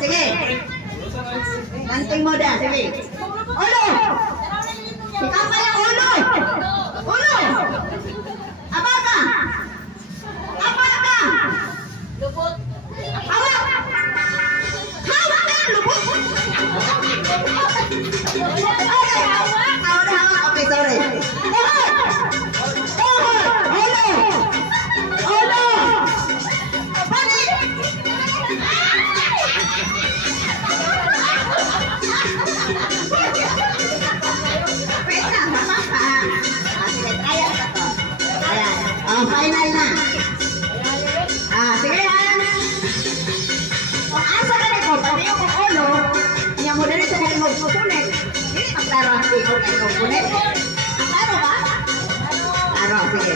Sige. Lanting mo dyan, sige. Ulo! Ikaw kaya ulo! Ulo! Abaka! Abaka! Lubot. Hawak! Hawak na! Lubot! Hawak! Okay, sorry. Ulo! Ulo! Balik! Wait na, mapapa. Sige, kaya ka to. Ayan. Final na. Sige, kung asa ka na ko, pati yung ulo, niya mo dito kung magpupulit. Hindi maklaro ang ikaw na ikaw pulit. Klaro ba? Klaro, sige.